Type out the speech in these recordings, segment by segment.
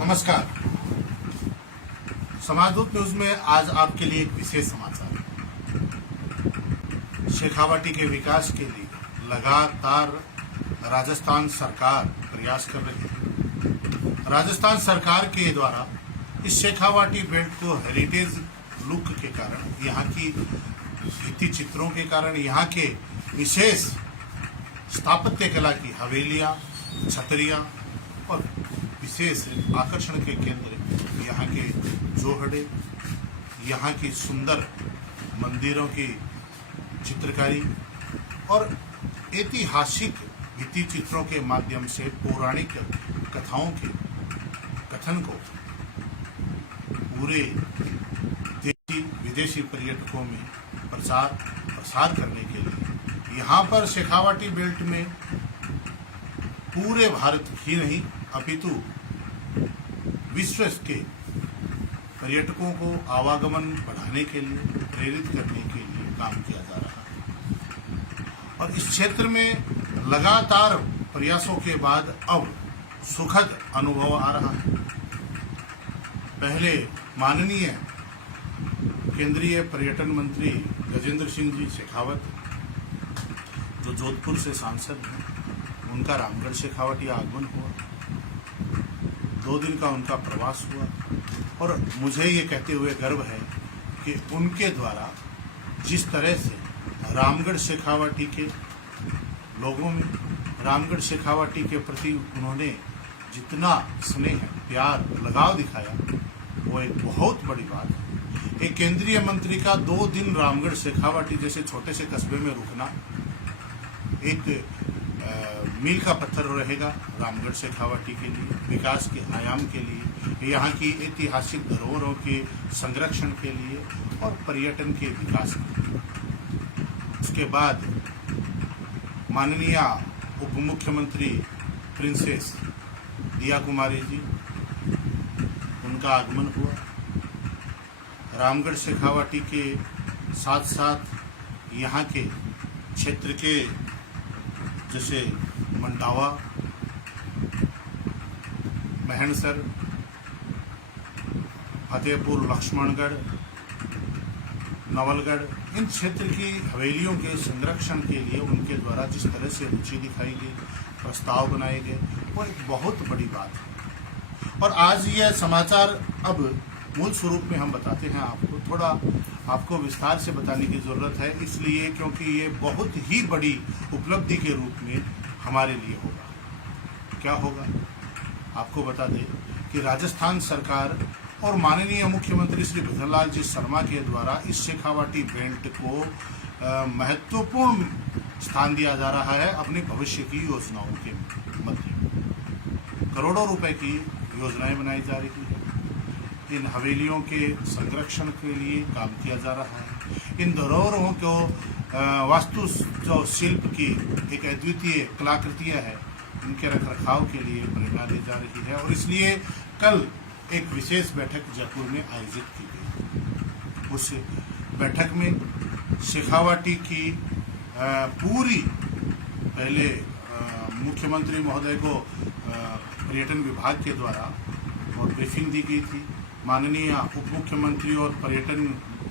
नमस्कार। समाजदूत न्यूज में आज आपके लिए एक विशेष समाचार है। शेखावाटी के विकास के लिए लगातार राजस्थान सरकार प्रयास कर रही है। राजस्थान सरकार के द्वारा इस शेखावाटी बेल्ट को हेरिटेज लुक के कारण, यहाँ की भित्ति चित्रों के कारण, यहाँ के विशेष स्थापत्य कला की हवेलियां, छतरियां और विशेष आकर्षण के केंद्र यहाँ के जोहड़े, यहाँ की सुंदर मंदिरों की चित्रकारी और ऐतिहासिक भित्ति चित्रों के माध्यम से पौराणिक कथाओं के कथन को पूरे देशी विदेशी पर्यटकों में प्रचार प्रसार करने के लिए यहाँ पर शेखावाटी बेल्ट में पूरे भारत ही नहीं अपितु विश्व के पर्यटकों को आवागमन बढ़ाने के लिए, प्रेरित करने के लिए काम किया जा रहा है। और इस क्षेत्र में लगातार प्रयासों के बाद अब सुखद अनुभव आ रहा है। पहले माननीय केंद्रीय पर्यटन मंत्री गजेंद्र सिंह जी शेखावत, जो जोधपुर से सांसद हैं, उनका रामगढ़ शेखावाटी आगमन हुआ। 2 दिन का उनका प्रवास हुआ और मुझे ये कहते हुए गर्व है कि उनके द्वारा जिस तरह से रामगढ़ शेखावाटी के लोगों में, रामगढ़ शेखावाटी के प्रति उन्होंने जितना स्नेह, प्यार, लगाव दिखाया, वो एक बहुत बड़ी बात है। एक केंद्रीय मंत्री का 2 दिन रामगढ़ शेखावाटी जैसे छोटे से कस्बे में रुकना एक मील का पत्थर रहेगा रामगढ़ शेखावाटी के लिए, विकास के आयाम के लिए, यहाँ की ऐतिहासिक धरोहरों के संरक्षण के लिए और पर्यटन के विकास के लिए। उसके बाद माननीय उप मुख्यमंत्री प्रिंसेस दिया कुमारी जी, उनका आगमन हुआ। रामगढ़ शेखावाटी के साथ साथ यहाँ के क्षेत्र के जैसे मंडावा, महणसर, फतेहपुर, लक्ष्मणगढ़, नवलगढ़, इन क्षेत्र की हवेलियों के संरक्षण के लिए उनके द्वारा जिस तरह से रुचि दिखाई गई, प्रस्ताव बनाए गए, वो एक बहुत बड़ी बात है। और आज यह समाचार अब मूल स्वरूप में हम बताते हैं आपको, थोड़ा आपको विस्तार से बताने की ज़रूरत है, इसलिए क्योंकि ये बहुत ही बड़ी उपलब्धि के रूप में हमारे लिए होगा। क्या होगा आपको बता दें कि राजस्थान सरकार और माननीय मुख्यमंत्री श्री भजनलाल जी शर्मा के द्वारा इस शेखावाटी बेल्ट को महत्वपूर्ण स्थान दिया जा रहा है अपने भविष्य की योजनाओं के मध्य। करोड़ों रुपए की योजनाएं बनाई जा रही है। इन हवेलियों के संरक्षण के लिए काम किया जा रहा है। इन धरोहरों को वास्तु जो शिल्प की एक अद्वितीय कलाकृतियां हैं, उनके रखरखाव के लिए प्रेरणा दी जा रही है। और इसलिए कल एक विशेष बैठक जयपुर में आयोजित की गई। उस बैठक में शेखावाटी की पूरी, पहले मुख्यमंत्री महोदय को पर्यटन विभाग के द्वारा और ब्रीफिंग दी गई थी। माननीय उप मुख्यमंत्री और पर्यटन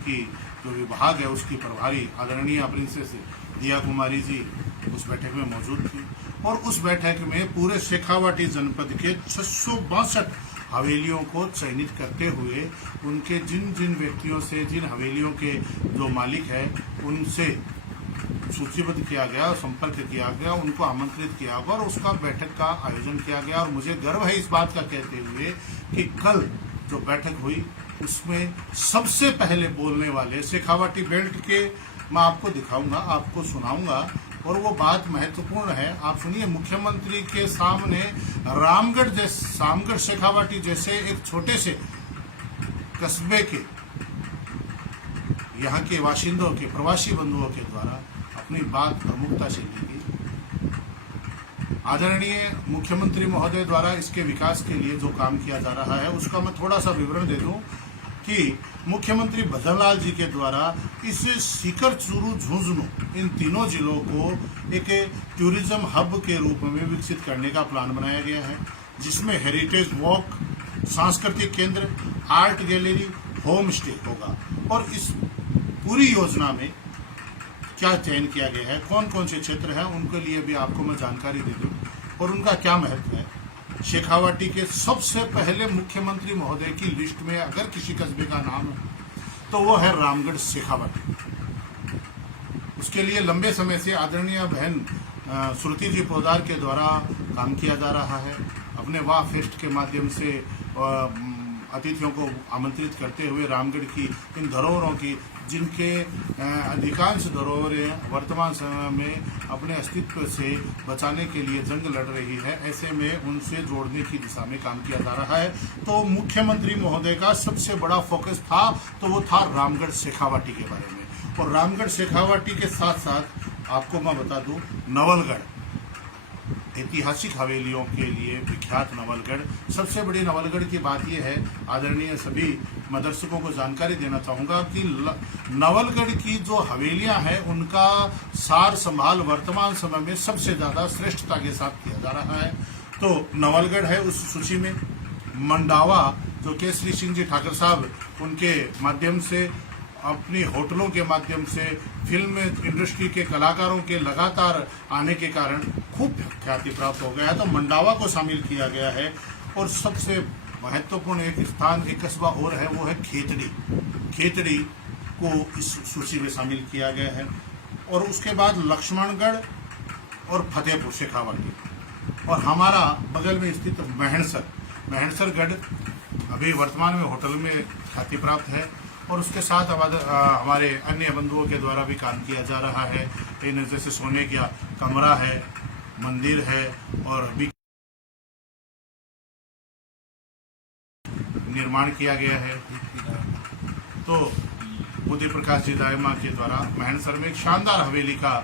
की जो विभाग है उसकी प्रभारी आदरणीय प्रिंसेस दिया कुमारी जी उस बैठक में मौजूद थी। और उस बैठक में पूरे शेखावाटी जनपद के 662 हवेलियों को चयनित करते हुए उनके जिन जिन व्यक्तियों से, जिन हवेलियों के जो मालिक है, उनसे सूचीबद्ध किया गया, संपर्क किया गया, उनको आमंत्रित किया गया और उसका बैठक का आयोजन किया गया। और मुझे गर्व है इस बात का कहते हुए कि कल जो बैठक हुई उसमें सबसे पहले बोलने वाले शेखावाटी बेल्ट के, मैं आपको दिखाऊंगा, आपको सुनाऊंगा, और वो बात महत्वपूर्ण है। आप सुनिए, मुख्यमंत्री के सामने रामगढ़ शेखावाटी जैसे एक छोटे से कस्बे के यहाँ के बाशिंदों के, प्रवासी बंधुओं के द्वारा अपनी बात प्रमुखता से ली गई। आदरणीय मुख्यमंत्री महोदय द्वारा इसके विकास के लिए जो काम किया जा रहा है उसका मैं थोड़ा सा विवरण दे दूं कि मुख्यमंत्री भजनलाल जी के द्वारा इस सीकर, चूरू, झुंझुनू इन तीनों जिलों को एक टूरिज्म हब के रूप में विकसित करने का प्लान बनाया गया है, जिसमें हेरिटेज वॉक, सांस्कृतिक केंद्र, आर्ट गैलरी, होम स्टे होगा। और इस पूरी योजना में क्या चयन किया गया है, कौन कौन से क्षेत्र हैं, उनके लिए भी आपको मैं जानकारी दे दूं और उनका क्या महत्व है। शेखावाटी के सबसे पहले मुख्यमंत्री महोदय की लिस्ट में अगर किसी कस्बे का नाम है तो वो है रामगढ़ शेखावाटी। उसके लिए लंबे समय से आदरणीय बहन श्रुति जी पोदार के द्वारा काम किया जा रहा है। अपने वाह फेस्ट के माध्यम से अतिथियों को आमंत्रित करते हुए रामगढ़ की इन धरोहरों की, जिनके अधिकांश धरोहरें वर्तमान समय में अपने अस्तित्व से बचाने के लिए जंग लड़ रही है, ऐसे में उनसे जोड़ने की दिशा में काम किया जा रहा है। तो मुख्यमंत्री महोदय का सबसे बड़ा फोकस था तो वो था रामगढ़ शेखावाटी के बारे में। और रामगढ़ शेखावाटी के साथ साथ आपको मैं बता दूं, नवलगढ़, ऐतिहासिक हवेलियों के लिए विख्यात नवलगढ़। सबसे बड़ी नवलगढ़ की बात यह है, आदरणीय सभी मदरसकों को जानकारी देना चाहूँगा कि नवलगढ़ की जो हवेलियां हैं उनका सार संभाल वर्तमान समय में सबसे ज़्यादा श्रेष्ठता के साथ किया जा रहा है। तो नवलगढ़ है उस सूची में। मंडावा, जो केसरी सिंह जी ठाकर साहब, उनके माध्यम से, अपनी होटलों के माध्यम से, फिल्म इंडस्ट्री के कलाकारों के लगातार आने के कारण खूब ख्याति प्राप्त हो गया है, तो मंडावा को शामिल किया गया है। और सबसे महत्वपूर्ण एक स्थान, एक कस्बा और है, वो है खेतड़ी। खेतड़ी को इस सूची में शामिल किया गया है। और उसके बाद लक्ष्मणगढ़ और फतेहपुर शेखावाटी, और हमारा बगल में स्थित महेंसरगढ़ अभी वर्तमान में होटल में ख्याति प्राप्त है। और उसके साथ हमारे अन्य बंधुओं के द्वारा भी काम किया जा रहा है। इन जैसे सोने का कमरा है, मंदिर है, और भी निर्माण किया गया है। तो बुद्धि प्रकाश जी दायमा के द्वारा महेंद्र में एक शानदार हवेली का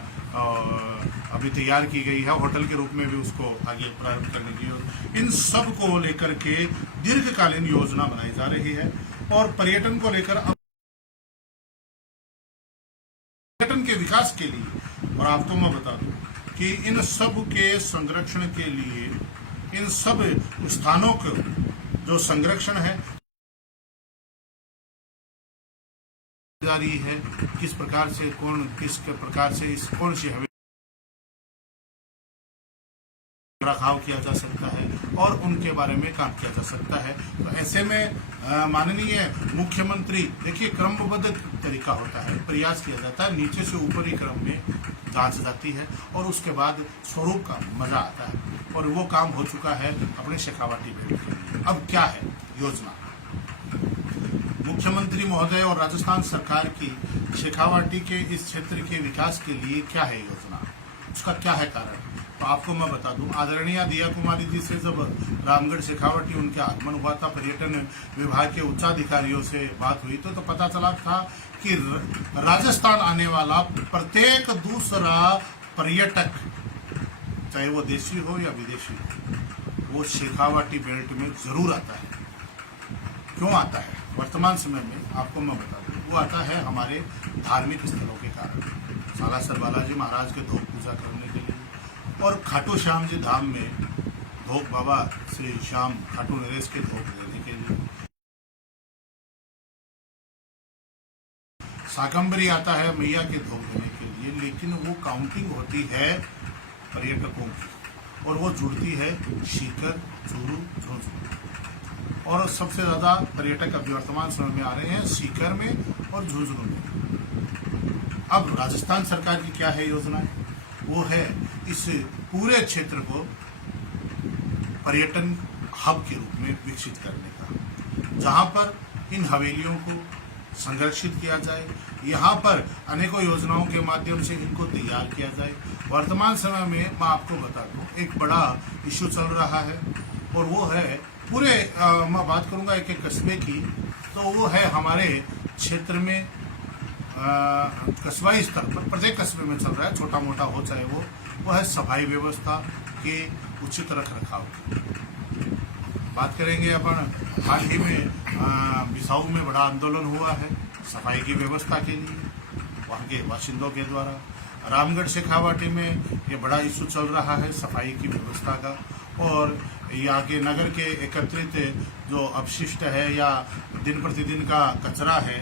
अभी तैयार की गई है, होटल के रूप में भी उसको आगे प्रारंभ करने की। इन सब को लेकर के दीर्घकालीन योजना बनाई जा रही है। और पर्यटन को लेकर, पर्यटन के विकास के लिए, और आपको मैं बता दूं कि इन सब के संरक्षण के लिए, इन सब स्थानों को जो संरक्षण है जारी है, किस प्रकार से इस कौन सी हवेली रखाव किया जा सकता है और उनके बारे में काम किया जा सकता है। तो ऐसे में माननीय मुख्यमंत्री, देखिए क्रमबद्ध तरीका होता है, प्रयास किया जाता है, नीचे से ऊपरी क्रम में जांच जाती है और उसके बाद स्वरूप का मजा आता है। और वो काम हो चुका है अपने शेखावाटी बेल्ट के लिए। अब क्या है योजना? मुख्यमंत्री महोदय और राजस्थान सरकार की शेखावाटी के इस क्षेत्र के विकास के लिए क्या है योजना, उसका क्या है कारण? तो आपको मैं बता दूं, आदरणीय दिया कुमारी जी से जब रामगढ़ शेखावाटी उनके आगमन हुआ था, पर्यटन विभाग के उच्चाधिकारियों से बात हुई तो पता चला था कि राजस्थान आने वाला प्रत्येक दूसरा पर्यटक, चाहे वो देशी हो या विदेशी हो, वो शेखावाटी बेल्ट में जरूर आता है। क्यों आता है? वर्तमान समय में आपको मैं बता दूं, वो आता है हमारे धार्मिक स्थलों के कारण, सालासर बालाजी महाराज के धोख पूजा करने के लिए, और खाटू श्याम जी धाम में धोख बाबा श्री श्याम खाटू नरेश के धोख देने के लिए, शाकंबरी आता है मैया के धोख देने के लिए। लेकिन वो काउंटिंग होती है पर्यटकों की और वो जुड़ती है सीकर, चूरू, झुंझुनू। और सबसे ज्यादा पर्यटक अभी वर्तमान समय में आ रहे हैं सीकर में और झुंझुनू में। अब राजस्थान सरकार की क्या है योजना? वो है इस पूरे क्षेत्र को पर्यटन हब के रूप में विकसित करने का, जहां पर इन हवेलियों को संरक्षित किया जाए, यहाँ पर अनेकों योजनाओं के माध्यम से इनको तैयार किया जाए। वर्तमान समय में मैं आपको बता दूं, एक बड़ा इश्यू चल रहा है और वो है पूरे मैं बात करूंगा एक एक कस्बे की, तो वो है हमारे क्षेत्र में कस्बाई स्तर पर प्रत्येक कस्बे में चल रहा है, छोटा मोटा हो चाहे वो है सफाई व्यवस्था के उचित रख रखाव की। बात करेंगे अपन, हाल ही में बिसाऊ में बड़ा आंदोलन हुआ है सफाई की व्यवस्था के लिए वहाँ के बाशिंदों के द्वारा। रामगढ़ शेखावाटी में ये बड़ा इशू चल रहा है सफाई की व्यवस्था का। और या के नगर के एकत्रित जो अपशिष्ट है या दिन प्रतिदिन का कचरा है,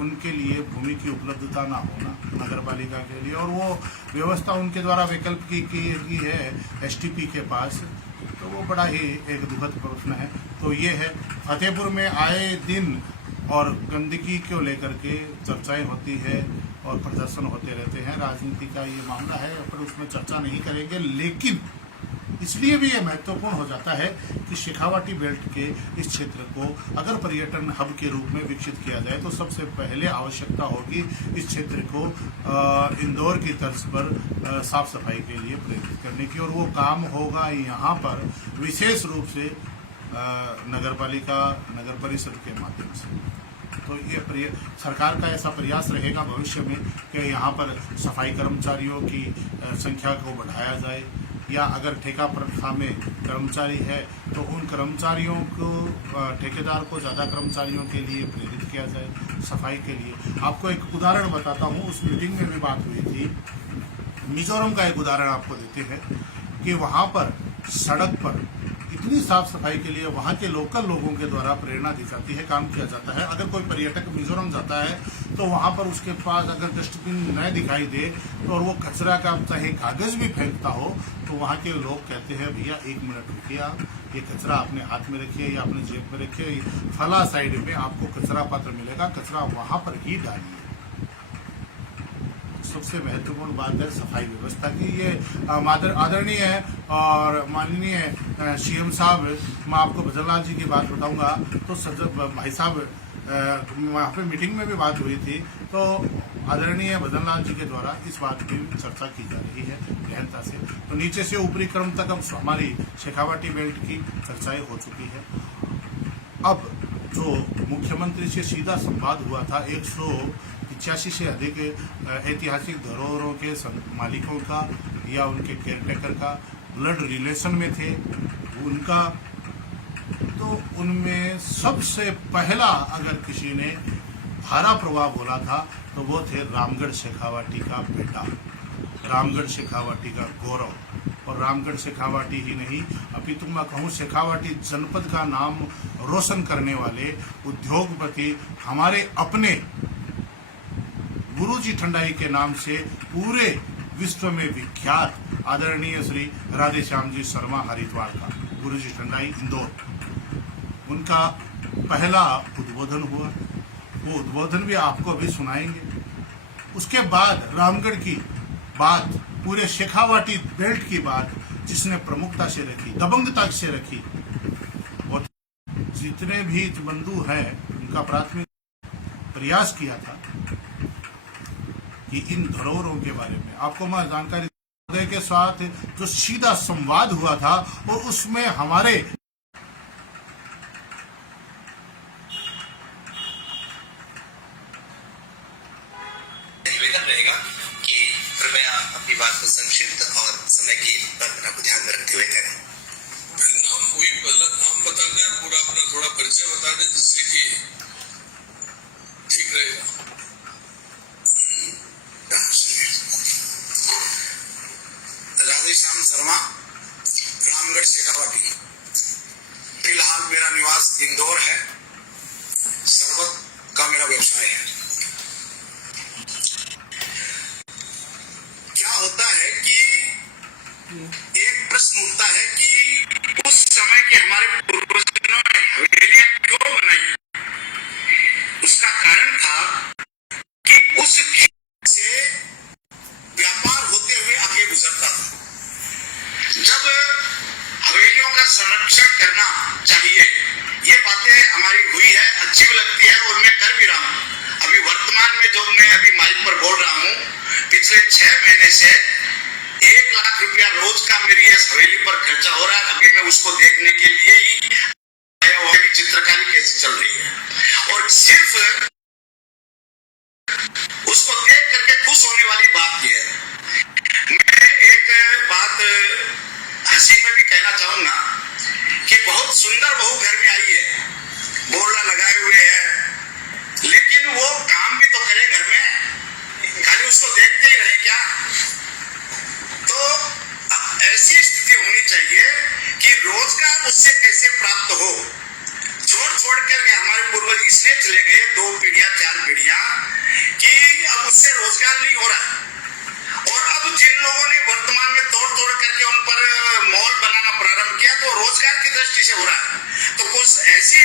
उनके लिए भूमि की उपलब्धता ना होना नगर पालिका के लिए, और वो व्यवस्था उनके द्वारा वैकल्प की है एसटीपी के पास, तो वो बड़ा ही एक दुखद प्रश्न है। तो ये है, फतेहपुर में आए दिन और गंदगी को लेकर के चर्चाएं होती है और प्रदर्शन होते रहते हैं। राजनीति का ये मामला है, पर उसमें चर्चा नहीं करेंगे, लेकिन इसलिए भी ये महत्वपूर्ण हो जाता है कि शेखावाटी बेल्ट के इस क्षेत्र को अगर पर्यटन हब के रूप में विकसित किया जाए तो सबसे पहले आवश्यकता होगी इस क्षेत्र को इंदौर की तर्ज पर साफ सफाई के लिए प्रेरित करने की, और वो काम होगा यहाँ पर विशेष रूप से नगर पालिका नगर परिषद के माध्यम से। तो ये सरकार का ऐसा प्रयास रहेगा भविष्य में कि यहाँ पर सफाई कर्मचारियों की संख्या को बढ़ाया जाए, या अगर ठेका प्रथा में कर्मचारी है तो उन कर्मचारियों को, ठेकेदार को ज़्यादा कर्मचारियों के लिए प्रेरित किया जाए सफाई के लिए। आपको एक उदाहरण बताता हूँ, उस मीटिंग में भी बात हुई थी। मिजोरम का एक उदाहरण आपको देते हैं कि वहाँ पर सड़क पर इतनी साफ सफाई के लिए वहाँ के लोकल लोगों के द्वारा प्रेरणा दी जाती है, काम किया जाता है। अगर कोई पर्यटक मिजोरम जाता है तो वहाँ पर उसके पास अगर डस्टबिन न दिखाई दे तो, और वो कचरा का चाहे कागज भी फेंकता हो, तो वहाँ के लोग कहते हैं भैया 1 मिनट रुकिए, आप ये कचरा अपने हाथ में रखिए या अपने जेब में रखिए, फला साइड में आपको कचरा पात्र मिलेगा, कचरा वहाँ पर ही डालिए। सबसे महत्वपूर्ण बात है सफाई व्यवस्था की। ये आदरणीय है और माननीय सीएम साहब, मैं आपको भजनलाल जी की बात बताऊंगा तो भाई साहब वहाँ पे मीटिंग में भी बात हुई थी, तो आदरणीय भजनलाल जी के द्वारा इस बात की चर्चा की जा रही है गहनता से। तो नीचे से ऊपरी क्रम तक अब हमारी शेखावाटी बेल्ट की चर्चाएं हो चुकी है। अब जो मुख्यमंत्री से सीधा संवाद हुआ था 185 से अधिक ऐतिहासिक धरोहरों के मालिकों का या उनके केयरटेकर का ब्लड रिलेशन में थे उनका, तो उनमें सबसे पहला अगर किसी ने धारा प्रवाह बोला था तो वो थे रामगढ़ शेखावाटी का बेटा, रामगढ़ शेखावाटी का गौरव। और रामगढ़ शेखावाटी ही नहीं, अपितु मैं कहूँ शेखावाटी जनपद का नाम रोशन करने वाले उद्योगपति, हमारे अपने गुरुजी ठंडाई के नाम से पूरे विश्व में विख्यात आदरणीय श्री राधेश्याम जी शर्मा हरिद्वार का, गुरुजी ठंडाई इंदौर, उनका पहला उद्बोधन हुआ। वो उद्बोधन भी आपको अभी सुनाएंगे। उसके बाद रामगढ़ की बात, पूरे शेखावाटी बेल्ट की बात जिसने प्रमुखता से रखी, दबंगता से रखी, और जितने भी बंधु हैं उनका प्राथमिक प्रयास किया था कि इन धरोहरों के बारे में आपको मैं जानकारी के साथ जो सीधा संवाद हुआ था, और उसमें हमारे निवेदन रहेगा कि कृपया अपनी बात को संक्षिप्त और समय की कल्पना को ध्यान में रखते हुए करें। पहला नाम बता दें, पूरा अपना थोड़ा परिचय बता दें, जिससे कि ठीक रहेगा। राधेश्याम शर्मा, रामगढ़ शेखावाटी। फिलहाल मेरा निवास इंदौर है। शरबत का मेरा व्यवसाय है। क्या होता है कि एक प्रश्न उठता है कि उस समय के हमारे पूर्वजों ने हवेलियां क्यों बनाई। उसका कारण था कि उस खेत से व्यापार होते हुए आगे गुजरता था। जब हवेलियों का संरक्षण करना चाहिए, ये बातें हमारी हुई है, अच्छी भी लगती है और मैं कर भी रहा हूँ। अभी वर्तमान में जो मैं अभी माइक पर बोल रहा हूँ, पिछले 6 महीने से 1 लाख रुपया रोज का मेरी इस हवेली पर खर्चा हो रहा है। अभी मैं उसको देखने के लिए ही आया हुआ कि चित्रकारी कैसी चल रही है, और सिर्फ उसको देख करके खुश होने वाली बात यह है। मैं एक बात हंसी में भी कहना चाहूंगा कि बहुत सुंदर बहू घर में आई है, बोर्ला लगाए हुए है, लेकिन वो काम भी तो करे घर में, खाली उसको देखते ही रहे क्या। तो ऐसी स्थिति होनी चाहिए कि रोज ऐसे प्राप्त हो। छोड़ कर के हमारे पूर्वज इसलिए चले गए 2 पीढ़ियां 4 पीढ़ियां कि अब उससे रोजगार नहीं हो रहा। और अब जिन लोगों ने वर्तमान में तोड़ करके उन पर मॉल बनाना प्रारंभ किया तो रोजगार की दृष्टि से हो रहा है। तो कुछ ऐसी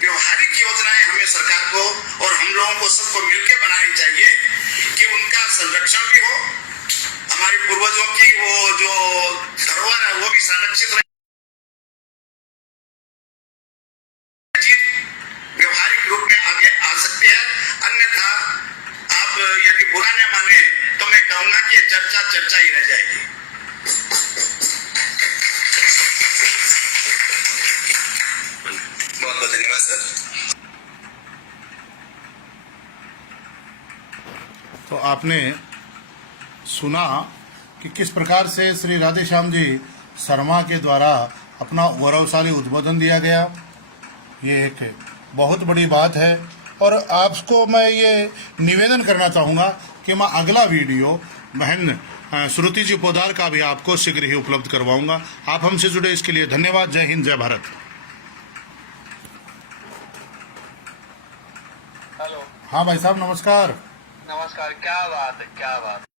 व्यवहारिक योजनाएं हमें सरकार को और हम लोगों को सबको मिलकर बनानी चाहिए कि उनका संरक्षण भी हो, हमारे पूर्वजों की वो जो धरोहर है वो भी संरक्षित रहे, व्यवहारिक रूप में आगे आ सकती है। अन्यथा आप यदि बुरा न माने तो मैं कहूंगा कि ये चर्चा ही रह जाएगी। बहुत बहुत धन्यवाद सर। तो आपने सुना कि किस प्रकार से श्री राधेश्याम जी शर्मा के द्वारा अपना गौरवशाली उद्बोधन दिया गया। ये एक बहुत बड़ी बात है और आपको मैं ये निवेदन करना चाहूँगा कि मैं अगला वीडियो बहन श्रुति जी पोदार का भी आपको शीघ्र ही उपलब्ध करवाऊंगा। आप हमसे जुड़े इसके लिए धन्यवाद। जय हिंद, जय भारत। हेलो। हाँ भाई साहब, नमस्कार। नमस्कार। क्या बात है, क्या बात है।